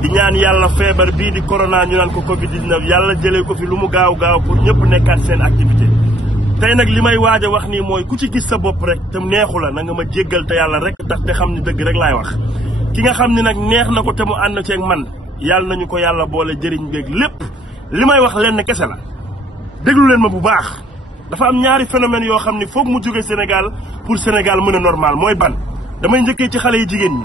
di ñaan yàlla feebar bii di corona ñu naan ko Covid 19 yàlla jëlee ko fi lu mu gaaw gaaw pour ñëpp nekkaat seen activité. tey nag li may waaj a wax nii mooy ku ci gis sa bopp rek te neexu la na nga ma jéggal te yàlla rek tax te xam ni dëgg rek laay wax. ki nga xam ni nag neex na ko te mu ànd ceeg man yàlla nañu ko yàlla boole jëriñ beeg lépp li may wax lenn kese la déglu leen ma bu baax. dafa am ñaari phénomène yoo xam ni foog mu jóge Sénégal pour Sénégal mën a normal mooy ban damay njëkkee ci xale yu jigéen ñi.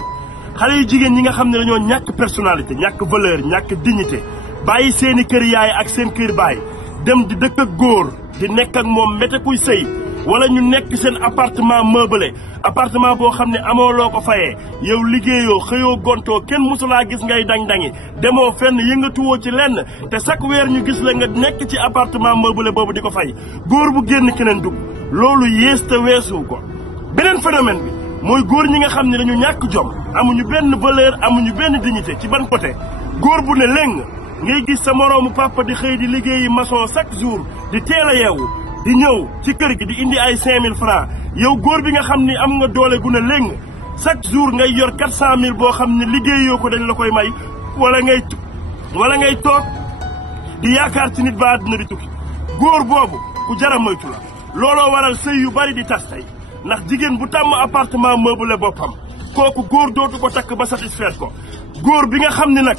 xale yu jigéen ñi nga xam ne dañoo ñàkk personnalité ñàkk valeur ñàkk dignité bàyyi seeni kër yaay ak seen kër baay dem di dëkk ak góor di nekk ak moom mbete kuy sëy wala ñu nekk seen appartement meublé appartement boo xam ne amoo loo ko fayee yow liggéeyoo xëyoo gontoo kenn mosulaa gis ngay dang-dangi demoo fenn yëngatuwoo ci lenn te chaque weer ñu gis la nga nekk ci appartement meublé boobu di ko fay góor bu génn keneen dugg loolu yées te weesu ko. beneen phénomène bi mooy góor ñi nga xam ne dañu ñàkk jom amuñu benn valeur amuñu benn dignité ci ban côté góor bu ne léng ngay gis sa moroomu papa di xëy di liggéeyi maçon chaque jour di teel a yeewu di ñëw ci kër gi di indi ay 5000 francs yow góor bi nga xam ni am nga doole gu ne léng chaque jour ngay yor 400000 boo xam ne liggéeyoo ko dañ la koy may wala ngay toog di yaakaar ci nit ba àdduna di tukki góor boobu ku jara moytu la looloo waral sëy yu bari di tas tey ndax jigéen bu tàmm appartement meublé boppam kooku góor dootu ko takk ba satisfaire ko góor bi nga xam ni nag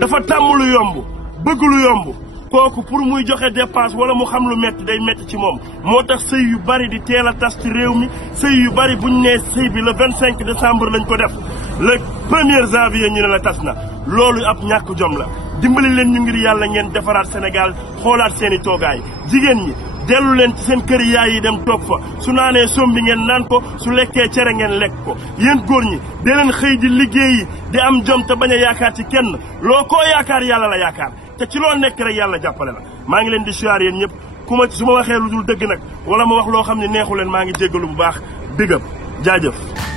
dafa tàmm lu yomb bëgg lu yomb kooku pour muy joxe dépense wala mu xam lu metti day metti ci moom moo tax sëy yu bari di teel a tas ci réew mi sëy yu bari buñ nee sëy bi le 25 décembre lañ ko def le 1er janvier ñu ne la tas na loolu ab ñàkk jom la dimbali leen ñu ngir yàlla ngeen defaraat Sénégal xoolaat seeni toogaay jigéen ñi dellu leen ci seen kër yaay yi dem toog fa su naanee sombi ngeen naan ko su lekkee cere ngeen lekk ko yéen góor ñi dee leen xëy di liggéeyi di am jom te bañ a yaakaar ci kenn loo koo yaakaar yàlla la yaakaar te ci loo nekk rek yàlla jàppale la maa ngi leen di siyaar yéen ñëpp su ma waxee lu dul dëgg nag wala ma wax loo xam ne neexu leen maa ngi jéggalu bu baax big up jaajëf